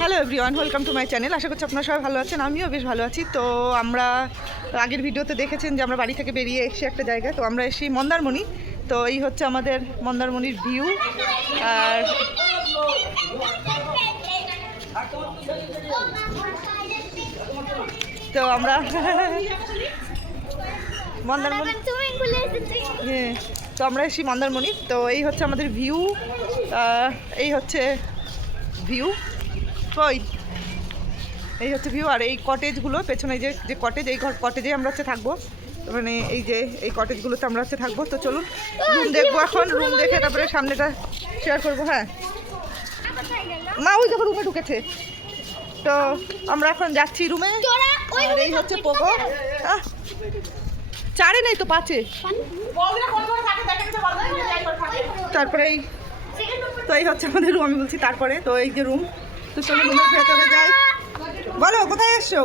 Hello everyone, welcome to my channel. আশা করছি আপনারা সবাই ভালো আছেন, আমিও বেশ ভালো আছি। তো আমরা আগের ভিডিওতে দেখেছেন যে আমরা বাড়ি থেকে বেরিয়ে এসে একটা জায়গায়, তো আমরা এসেছি মন্দারমণি। তো এই হচ্ছে আমাদের মন্দারমণির ভিউ। আর তো আমরা মন্দারমণি, হ্যাঁ, তো আমরা এসেছি মন্দারমণি। তো এই হচ্ছে আমাদের ভিউ, এই হচ্ছে ভিউ, ওই এই হচ্ছে ভিউ। আর এই কটেজগুলো পেছনে, যে কটেজ, এই কটেজে আমরা হচ্ছে থাকবো। মানে এই যে এই কটেজগুলোতে আমরা হচ্ছে থাকবো। তো চলুন রুম দেখবো এখন, রুম দেখে তারপরে সামনেটা শেয়ার করবো। হ্যাঁ মা ওই দেখো রুমে ঢুকেছে। তো আমরা এখন যাচ্ছি রুমে। আর এই হচ্ছে পোকো, চারে নেই তো পাঁচে। তারপরে এই, তো এই হচ্ছে আমাদের রুম, আমি বলছি তারপরে। তো এই যে রুম, তো চলো রুমের ভেতরে যাই। বলো কোথায় এসছো?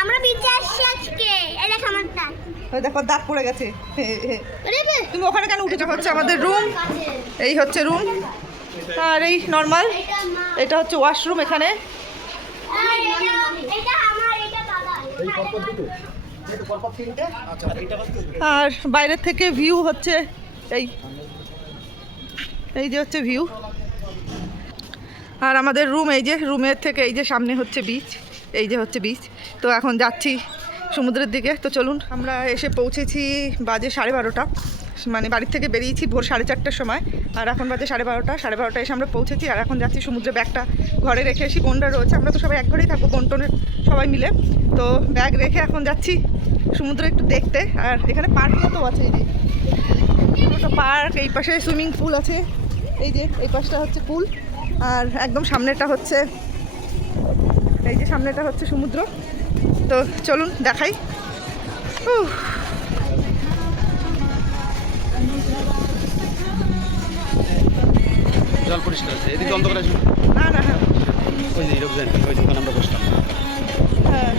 আমরা বিচে আসছি আজকে। এই দেখো আমার দাঁত। ওই দেখো দাঁত পড়ে গেছে। তুমি ওখানে কেন উঠেছো? হচ্ছে আমাদের রুম, এই হচ্ছে রুম। আর এই নর্মাল, এটা হচ্ছে ওয়াশরুম এখানে। আর বাইরের থেকে ভিউ হচ্ছে এই যে হচ্ছে ভিউ। আর আমাদের রুম, এই যে রুমের থেকে এই যে সামনে হচ্ছে বিচ, এই যে হচ্ছে বিচ। তো এখন যাচ্ছি সমুদ্রের দিকে। তো চলুন, আমরা এসে পৌঁছেছি বাজে 12:30, মানে বাড়ির থেকে বেরিয়েছি ভোর 4:30টার সময়। আর এখন বাজে 12:30 এসে আমরা পৌঁছেছি। আর এখন যাচ্ছি সমুদ্রে, ব্যাগটা ঘরে রেখে এসি। বোনরা রয়েছে, আমরা তো সবাই এক ঘরেই থাকবো, বোন টোনের সবাই মিলে। তো ব্যাগ রেখে এখন যাচ্ছি সমুদ্র একটু দেখতে। আর এখানে পার্ক মতো আছে, এই যে পার্ক, এই পাশে সুইমিং পুল আছে, এই যে এই পাশটা হচ্ছে পুল। আর একদম সামনেটা হচ্ছে, এই যে সামনেটা হচ্ছে সমুদ্র। তো চলুন দেখাই। জল পরিষ্কার আছে, এদিকে অন্ধকার আছে না না, হ্যাঁ ওই যে ইউরোপ জানি, ওই দোকানে আমরা বসলাম। হ্যাঁ,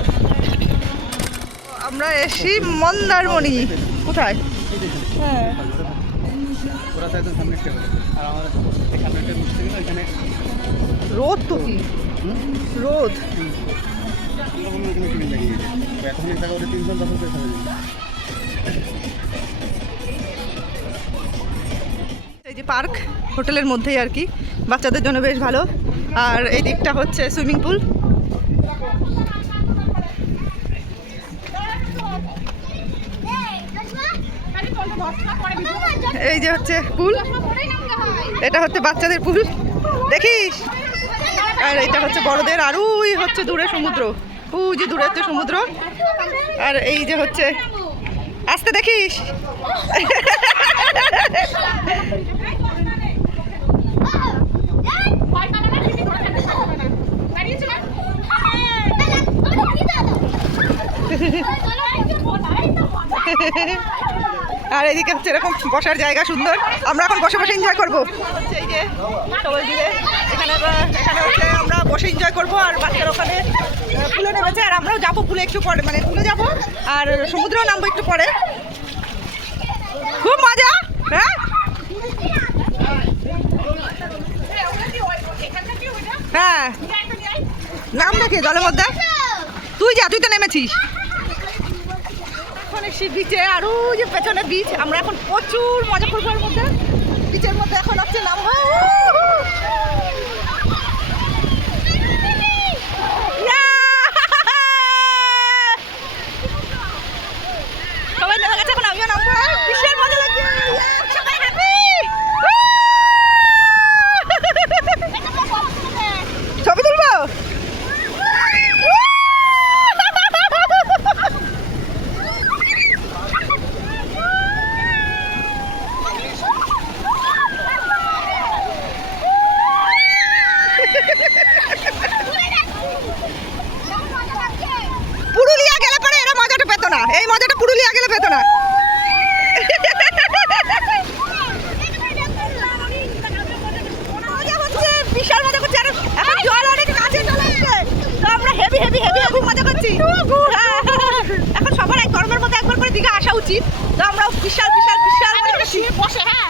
আমরা এসি মন্দারমণি। কোথায়? হ্যাঁ, ওরা তো একদম সামনে খেয়ে, আর আমার এখানে একটা বসতে গেলে এখানে রোদ তো কি রোদ। আমরা বললাম এখানে কিনে লাগিয়ে গেছে, এখন এক টাকা ওদের 300 টাকা করে খাওয়া যায়। এই যে পার্ক, হোটেলের মধ্যেই আর কি, বাচ্চাদের জন্য বেশ ভালো। আর এই দিকটা হচ্ছে সুইমিং পুল। এই যে হচ্ছে পুল, এটা হচ্ছে বাচ্চাদের পুল, দেখিস। আর এটা হচ্ছে বড়দের। আর ওই হচ্ছে দূরে সমুদ্র, ওই যে দূরে হচ্ছে সমুদ্র। আর এই যে হচ্ছে, আসতে দেখিস। আর এদিকে হচ্ছে এরকম বসার জায়গা সুন্দর, আমরা এখন বসে বসে এনজয় করবো। এই যে সবাই মিলে এখানে হচ্ছে আমরা বসে এনজয় করবো। আর বাচ্চারা ওখানে পুলে নেমেছে, আর আমরাও যাবো পুলে একটু পরে, মানে পুলে যাবো আর সমুদ্রেও নামবো একটু পরে। খুব মজা। হ্যাঁ হ্যাঁ, নাম দেখে জলের মধ্যে। তুই যা, তুই তো নেমেছিস। এখন এসে বিচে, আর ওই যে পেছনে বিচ। আমরা এখন প্রচুর মজা করবো এর মধ্যে, বিচের মধ্যে এখন হচ্ছে নামবো। সবাই নেমে গেছে, এখন আমিও নামবো। বিশাল মজা লাগছে, সবাই হ্যাপি। ছবি তুলবো। পুরুলিয়া গেলে পরে এরা মজাটা পেতো না, এই মজাটা পুরুলিয়া গেলে পেতো না। বিশাল মজা করছি। আর এখন জল অনেক কাছে চলে এসেছে, তো আমরা হেভি হেভি হেভি হেভি মজা করছি। এখন সবার এই গরমের মধ্যে একবার করে দিঘা আসা উচিত। তো আমরা বিশাল বিশাল বিশাল বসে, হ্যাঁ